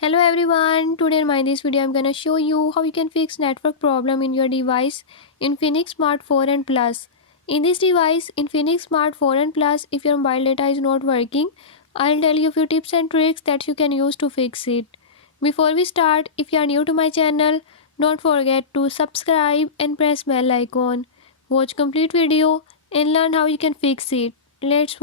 Hello everyone, today in this video I'm gonna show you how you can fix network problem in your device Infinix Smart 4 and Plus. In this device Infinix Smart 4 and Plus, if your mobile data is not working, I'll tell you a few tips and tricks that you can use to fix it. Before we start, if you are new to my channel, don't forget to subscribe and press bell icon. Watch complete video and learn how you can fix it. Let's